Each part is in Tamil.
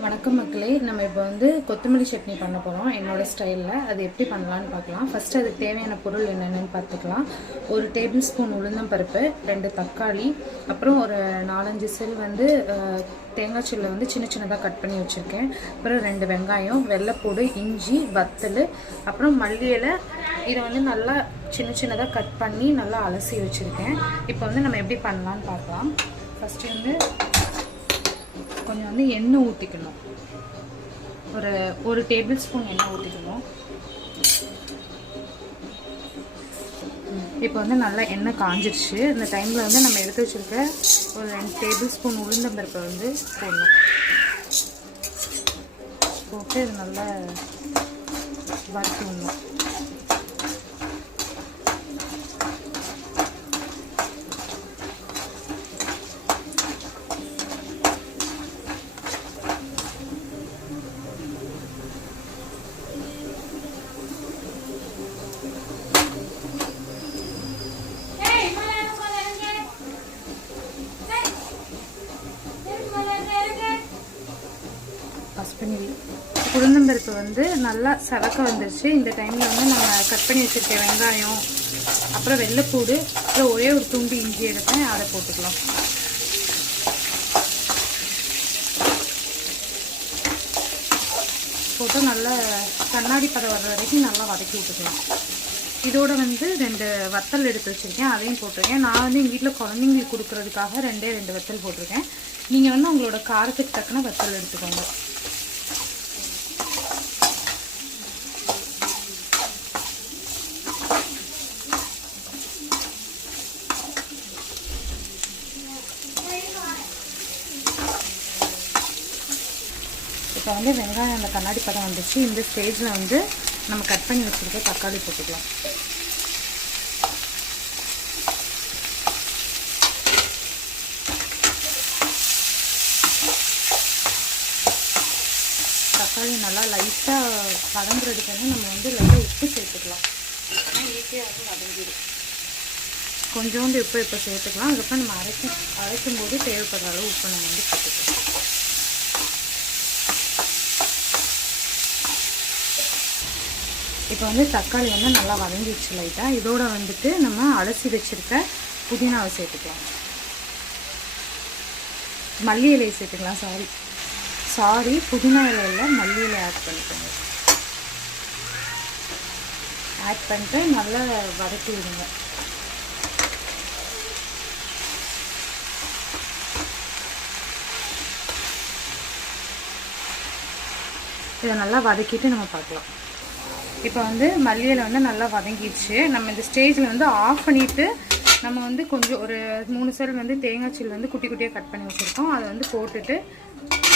வணக்கம் மக்களே, நம்ம இப்போ வந்து கொத்தமல்லி சட்னி பண்ண போகிறோம் என்னோடய ஸ்டைலில். அது எப்படி பண்ணலான்னு பார்க்கலாம். ஃபஸ்ட்டு அதுக்கு தேவையான பொருள் என்னென்னு பார்த்துக்கலாம். ஒரு டேபிள் ஸ்பூன் உளுந்தம்பருப்பு, 2 தக்காளி, அப்புறம் ஒரு 4-5 செல் வந்து தேங்காய் சில்லை வந்து சின்ன சின்னதாக கட் பண்ணி வச்சுருக்கேன். அப்புறம் 2 வெங்காயம், வெள்ளைப்பூடு, இஞ்சி, வத்தல், அப்புறம் மல்லி இலை. இதை வந்து நல்லா சின்ன சின்னதாக கட் பண்ணி நல்லா அலசி வச்சுருக்கேன். இப்போ வந்து நம்ம எப்படி பண்ணலான்னு பார்க்கலாம். ஃபஸ்ட்டு வந்து கொஞ்சம் வந்து எண்ணெய் ஊற்றிக்கணும். ஒரு டேபிள் ஸ்பூன் எண்ணெய் ஊற்றிக்கணும். இப்போ வந்து நல்லா எண்ணெய் காஞ்சிடுச்சு. இந்த டைமில் வந்து நம்ம எடுத்து வச்சுருக்க ஒரு 2 டேபிள் ஸ்பூன் உளுந்தம்பருப்பை வந்து போடணும். போட்டு இது நல்லா வறுத்து விடணும். உளுந்தம்பருப்பு வந்து நல்லா சதக்க வந்துருச்சு. இந்த டைமில் வந்து நம்ம கட் பண்ணி வச்சுருக்க வெங்காயம், அப்புறம் வெள்ளைப்பூடு, அப்புறம் ஒரே ஒரு துண்டு இஞ்சி எடுப்பேன், அதை போட்டுக்கலாம். போட்டு நல்லா கண்ணாடி பதம் வர்ற வரைக்கும் நல்லா வதக்கி விட்டுக்கலாம். இதோட வந்து 2 வத்தல் எடுத்து வச்சுருக்கேன், அதையும் போட்டிருக்கேன். நான் வந்து எங்கள் வீட்டில் குழந்தைங்களுக்கு கொடுக்குறதுக்காக 2 வத்தல் போட்டிருக்கேன். நீங்கள் வந்து உங்களோட காரத்துக்கு தக்கன வத்தல் எடுத்துக்கோங்க. இப்போ வந்து வெங்காயம் அந்த கண்ணாடி பதம் வந்துச்சு. இந்த ஸ்டேஜில் வந்து நம்ம கட் பண்ணி வச்சுருக்க தக்காளி போட்டுக்கலாம். தக்காளி நல்லா லைட்டாக வதங்குறதுக்கு வந்து நம்ம வந்து லைட்டாக உப்பு சேர்த்துக்கலாம். ஆனால் ஈஸியாக வந்து வதங்கிடும். கொஞ்சோண்டு உப்பு இப்போ சேர்த்துக்கலாம். அதுக்கப்புறம் நம்ம அரைக்கும்போது தேவைப்படுற அளவு உப்பு நம்ம வந்து சேர்த்துக்கலாம். இப்போ வந்து தக்காளி வந்து நல்லா வதங்கிடுச்சு லைட்டாக. இதோட வந்துட்டு நம்ம அலசி வச்சுருக்க புதினாவை சேர்த்துக்கலாம். மல்லி இலையை சேர்த்துக்கலாம். சாரி புதினா இலையில் மல்லி இலை ஆட் பண்ணிக்கோங்க. ஆட் பண்ணிட்டு நல்லா வதக்கி விடுங்க. இதை நல்லா வதக்கிட்டு நம்ம பார்க்கலாம். இப்போ வந்து மல்லியில் வந்து நல்லா வதங்கிடுச்சு. நம்ம இந்த ஸ்டேஜில் வந்து ஆஃப் பண்ணிவிட்டு நம்ம வந்து கொஞ்சம் ஒரு 3 செல் வந்து தேங்காய் சில் வந்து குட்டி குட்டியாக கட் பண்ணி வச்சுருக்கோம். அதை வந்து போட்டுட்டு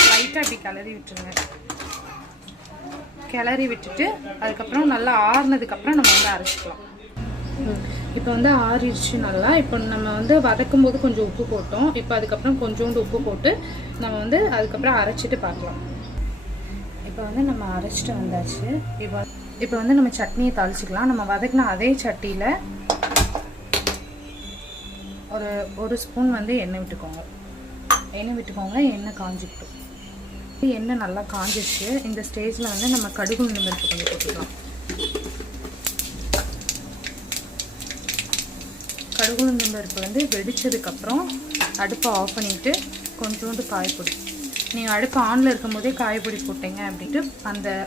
லைட்டாக அப்படி கிளறி விட்டுருங்க. கிளறி விட்டுட்டு அதுக்கப்புறம் நல்லா ஆறுனதுக்கப்புறம் நம்ம வந்து அரைச்சிக்கலாம். இப்போ வந்து ஆறிடுச்சு நல்லா. இப்போ நம்ம வந்து வதக்கும் போது கொஞ்சம் உப்பு போட்டோம். இப்போ அதுக்கப்புறம் கொஞ்சோண்டு உப்பு போட்டு நம்ம வந்து அதுக்கப்புறம் அரைச்சிட்டு பார்க்கலாம். இப்போ வந்து நம்ம அரைச்சிட்டு வந்தாச்சு. இப்போ வந்து நம்ம சட்னியை தாளிச்சிக்கலாம். நம்ம வதக்கின அதே சட்டியில் ஒரு ஸ்பூன் வந்து எண்ணெய் விட்டுக்கோங்க. எண்ணெய் காஞ்சிக்கிட்டோம். எண்ணெய் நல்லா காஞ்சிச்சு. இந்த ஸ்டேஜில் வந்து நம்ம கடுகு உளுந்தம்பருப்பு கொஞ்சம் போட்டுக்கலாம். கடுகு உளுந்தம்பருப்பு வந்து வெடிச்சதுக்கப்புறம் அடுப்பை ஆஃப் பண்ணிவிட்டு கொஞ்சோண்டு காயப்பொடி. நீங்கள் அடுப்பு ஆனில் இருக்கும் போதே காயப்பொடி போட்டீங்க அப்படின்ட்டு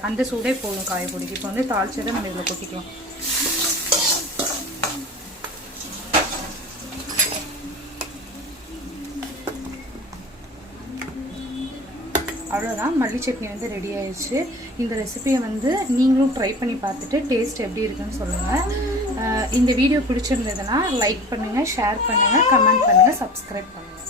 அந்த சூடே போதும் காயப்பொடிக்கு. இப்போ வந்து தாளிச்சதை நம்ம இதில் கொட்டிக்கலாம். அவ்வளோதான், மல்லி சட்னி வந்து ரெடி ஆயிடுச்சு. இந்த ரெசிபியை வந்து நீங்களும் ட்ரை பண்ணி பார்த்துட்டு டேஸ்ட் எப்படி இருக்குன்னு சொல்லுங்கள். இந்த வீடியோ பிடிச்சிருந்ததுன்னா லைக் பண்ணுங்கள், ஷேர் பண்ணுங்கள், கமெண்ட் பண்ணுங்கள், சப்ஸ்கிரைப் பண்ணுங்கள்.